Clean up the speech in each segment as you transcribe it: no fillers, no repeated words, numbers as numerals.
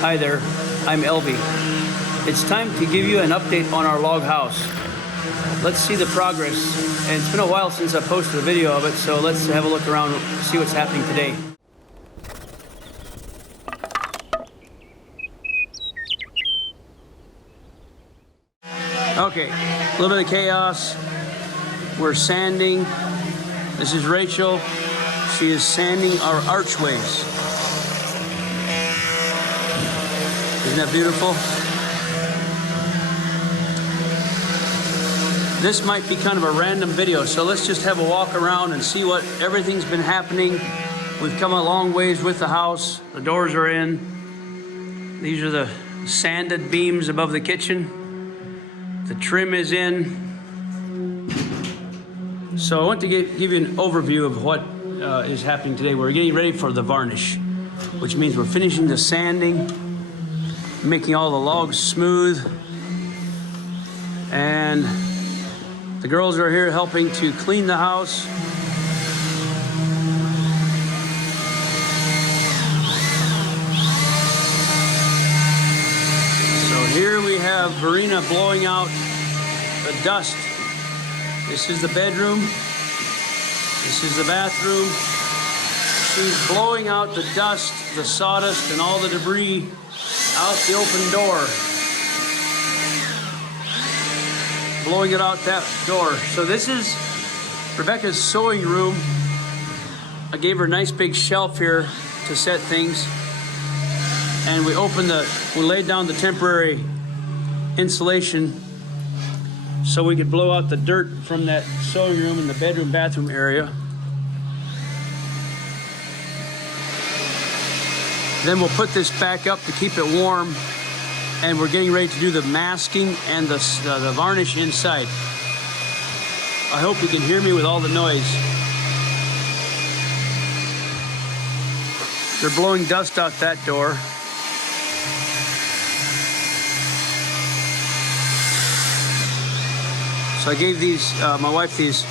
Hi there, I'm Elvie. It's time to give you an update on our log house. Let's see the progress. And it's been a while since I posted a video of it, so let's have a look around and see what's happening today. Okay, a little bit of chaos. We're sanding. This is Rachel. She is sanding our archways. Isn't that beautiful? This might be kind of a random video, so let's just have a walk around and see what everything's been happening. We've come a long ways with the house. The doors are in. These are the sanded beams above the kitchen. The trim is in. So I want to give you an overview of what is happening today. We're getting ready for the varnish, which means we're finishing the sanding, making all the logs smooth, and the girls are here helping to clean the house. So here we have Verena blowing out the dust. This is the bedroom. This is the bathroom. She's blowing out the dust, the sawdust, and all the debris out the open door. Blowing it out that door. So this is Rebecca's sewing room. I gave her a nice big shelf here to set things. And we laid down the temporary insulation so we could blow out the dirt from that sewing room in the bedroom, bathroom area. Then we'll put this back up to keep it warm, and we're getting ready to do the masking and the varnish inside. I hope you can hear me with all the noise. They're blowing dust out that door. So I gave my wife these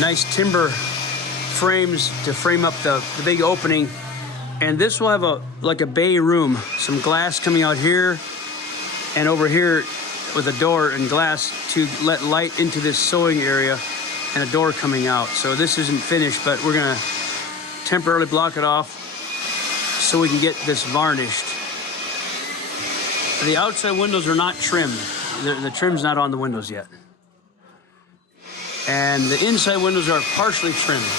nice timber frames to frame up the big opening. And this will have like a bay room, some glass coming out here and over here with a door and glass to let light into this sewing area, and a door coming out. So this isn't finished, but we're gonna temporarily block it off so we can get this varnished. The outside windows are not trimmed. The trim's not on the windows yet. And the inside windows are partially trimmed.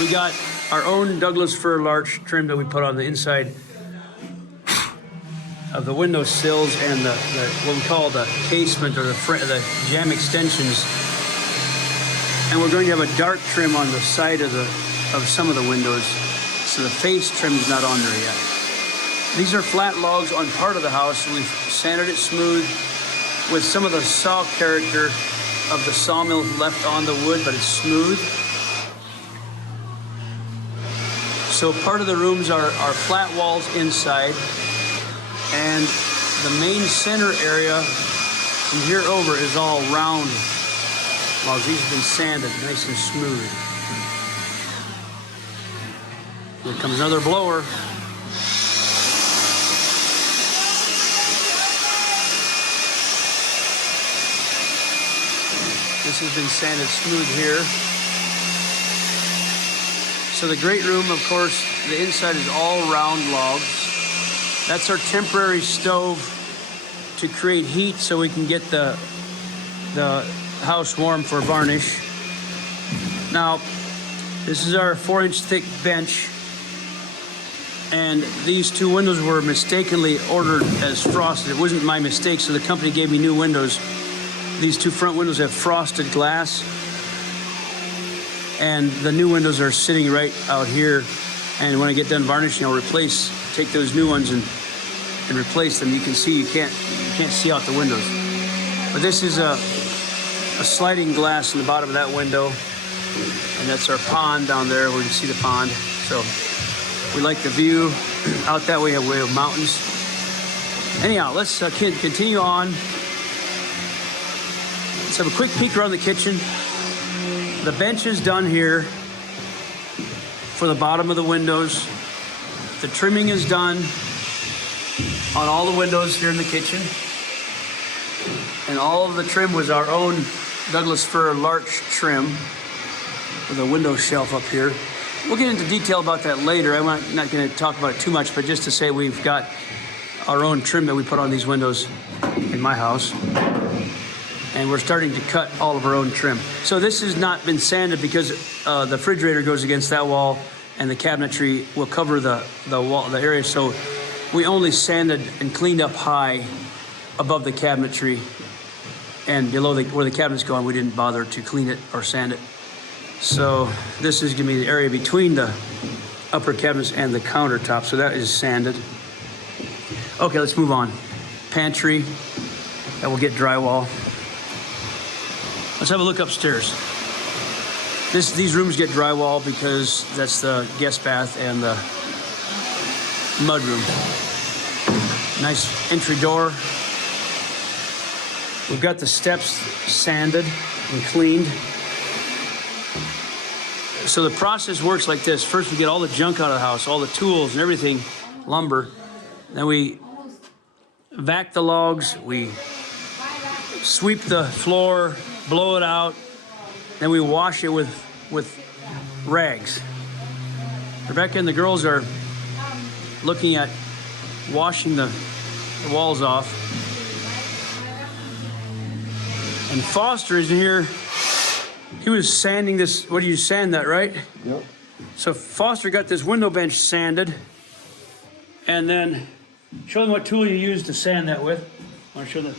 We got our own Douglas fir larch trim that we put on the inside of the window sills and the what we call the casement, or the jamb extensions. And we're going to have a dark trim on the side of some of the windows, so the face trim's not on there yet. These are flat logs on part of the house. We've sanded it smooth with some of the saw character of the sawmill left on the wood, but it's smooth. So part of the rooms are flat walls inside, and the main center area from here over is all round logs. These have been sanded nice and smooth. Here comes another blower. This has been sanded smooth here. So the great room, of course, the inside is all round logs. That's our temporary stove to create heat so we can get the house warm for varnish. Now, this is our 4-inch thick bench, and these two windows were mistakenly ordered as frosted. It wasn't my mistake, so the company gave me new windows. These two front windows have frosted glass, and the new windows are sitting right out here. And when I get done varnishing, I'll take those new ones and replace them. You can see you can't see out the windows. But this is a sliding glass in the bottom of that window, and that's our pond down there where you can see the pond. So we like the view out that way. We have mountains. Anyhow, let's continue on. Let's have a quick peek around the kitchen. The bench is done here for the bottom of the windows. The trimming is done. on all the windows here in the kitchen. And all of the trim was our own Douglas fir larch trim with a window shelf up here. We'll get into detail about that later. I'm not going to talk about it too much, but just to say we've got our own trim that we put on these windows in my house. And we're starting to cut all of our own trim. So this has not been sanded because the refrigerator goes against that wall and the cabinetry will cover the wall, the area. So we only sanded and cleaned up high above the cabinetry, and below where the cabinets go on, we didn't bother to clean it or sand it. So this is gonna be the area between the upper cabinets and the countertop. So that is sanded. Okay, let's move on. Pantry, that will get drywall. Let's have a look upstairs. These rooms get drywall because that's the guest bath and the mudroom. Nice entry door. We've got the steps sanded and cleaned. So the process works like this. First we get all the junk out of the house, all the tools and everything, lumber. Then we vac the logs, we sweep the floor, blow it out, then we wash it with rags. Rebecca and the girls are looking at washing the walls off. And Foster is in here. He was sanding this. What do you sand that, right? Yep. So Foster got this window bench sanded. And then show them what tool you used to sand that with. I want to show them.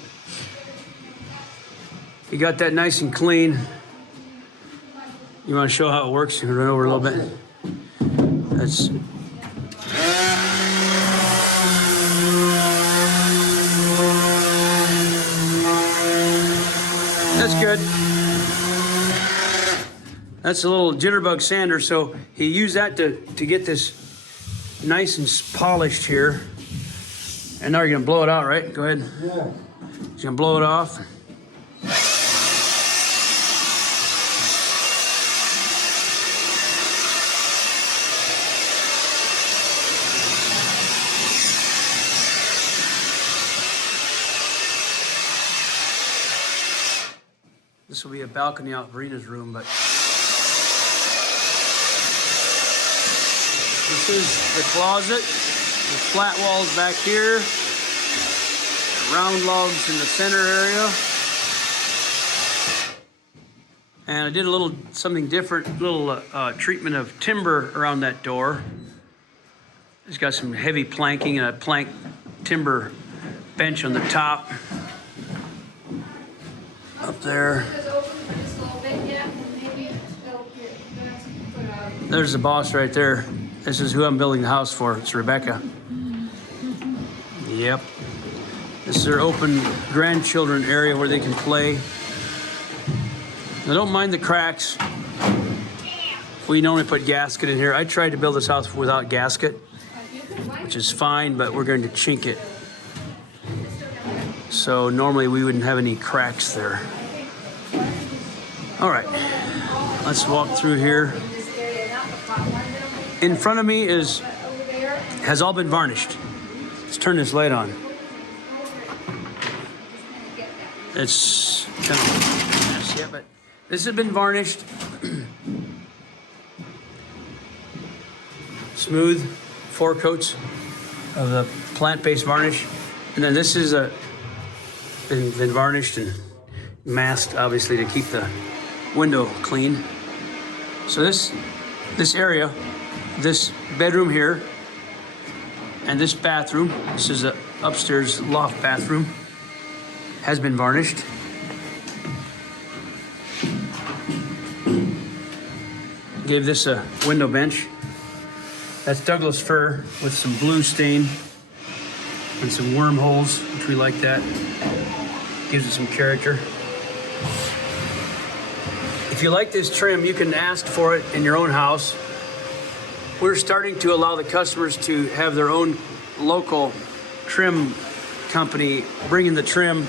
You got that nice and clean. You want to show how it works? You can run over a little bit. That's good. That's a little jitterbug sander, so he used that to get this nice and polished here. And now you're gonna blow it out, right? Go ahead. Yeah. He's gonna blow it off. This will be a balcony out Verina's room, but this is the closet. The flat walls back here. Round logs in the center area. And I did a little something different, little treatment of timber around that door. It's got some heavy planking and a plank timber bench on the top. Up there. There's the boss right there. This is who I'm building the house for. It's Rebecca. Yep. This is their open grandchildren area where they can play. Now don't mind the cracks. We normally put gasket in here. I tried to build this house without gasket, which is fine, but we're going to chink it. So normally we wouldn't have any cracks there. All right, let's walk through here. In front of me has all been varnished. Let's turn this light on. It's kind of messy, yeah, but this has been varnished. Smooth, 4 coats of the plant-based varnish. And then this is been varnished and masked, obviously, to keep the window clean. So this area, this bedroom here, and this bathroom, this is a upstairs loft bathroom, has been varnished. Gave this a window bench. That's Douglas fir with some blue stain and some wormholes, which we like that. Gives it some character. If you like this trim, you can ask for it in your own house. We're starting to allow the customers to have their own local trim company bring in the trim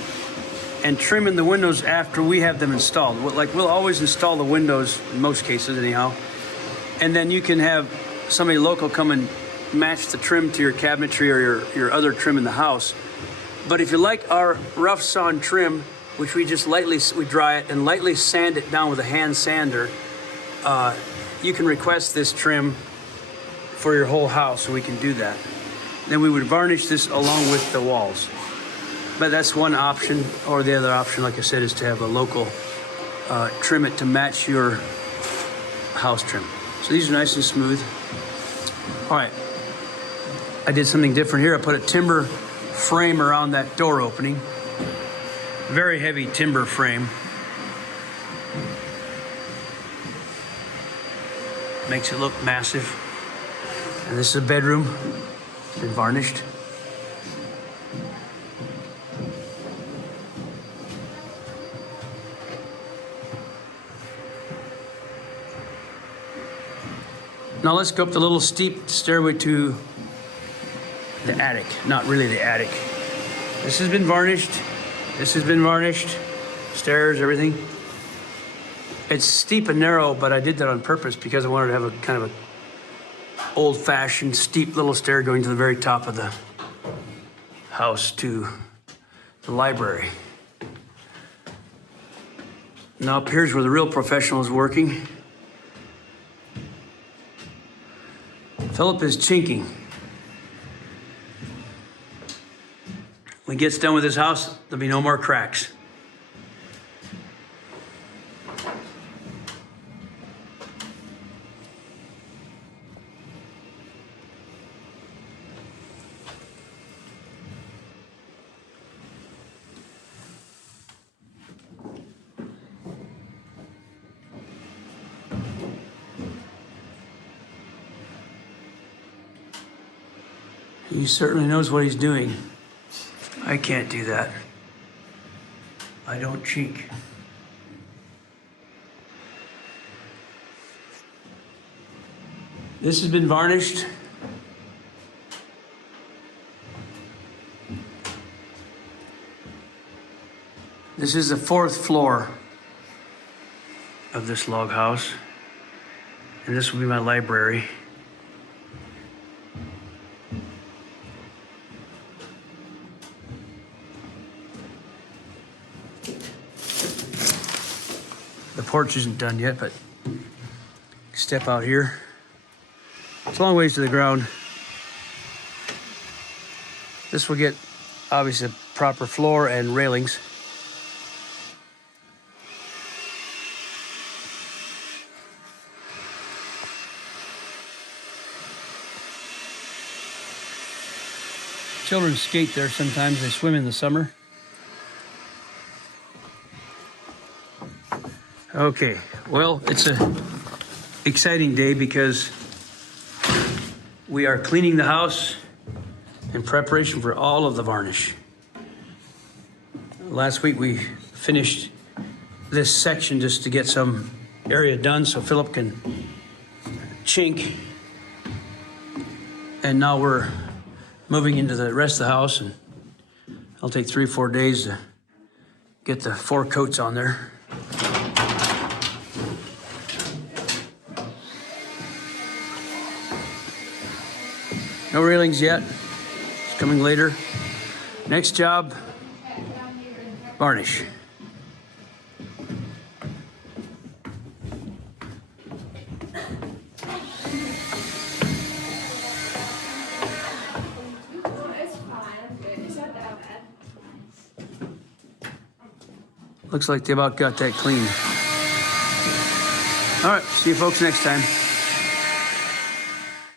and trim in the windows after we have them installed. Like, we'll always install the windows, in most cases anyhow, and then you can have somebody local come and match the trim to your cabinetry or your other trim in the house. But if you like our rough sawn trim, which we just we dry it and lightly sand it down with a hand sander, you can request this trim for your whole house, so we can do that. Then we would varnish this along with the walls. But that's one option, or the other option, like I said, is to have a local trim it to match your house trim. So these are nice and smooth. All right, I did something different here. I put a timber frame around that door opening. Very heavy timber frame. Makes it look massive. And this is a bedroom. It's been varnished. Now let's go up the little steep stairway to the attic. Not really the attic. This has been varnished. This has been varnished. Stairs, everything. It's steep and narrow, but I did that on purpose because I wanted to have a kind of a old-fashioned steep little stair going to the very top of the house to the library. Now up here's where the real professional is working. Philip is chinking. When he gets done with his house, there'll be no more cracks. He certainly knows what he's doing. I can't do that. I don't chink. This has been varnished. This is the 4th floor of this log house, and this will be my library. The porch isn't done yet, but step out here. It's a long ways to the ground. This will get, obviously, a proper floor and railings. Children skate there sometimes. They swim in the summer. Okay, well, it's an exciting day because we are cleaning the house in preparation for all of the varnish. Last week we finished this section just to get some area done so Philip can chink. And now we're moving into the rest of the house, and it'll take 3 or 4 days to get the 4 coats on there. No railings yet. It's coming later. Next job, varnish. Looks like they about got that clean. All right, see you folks next time.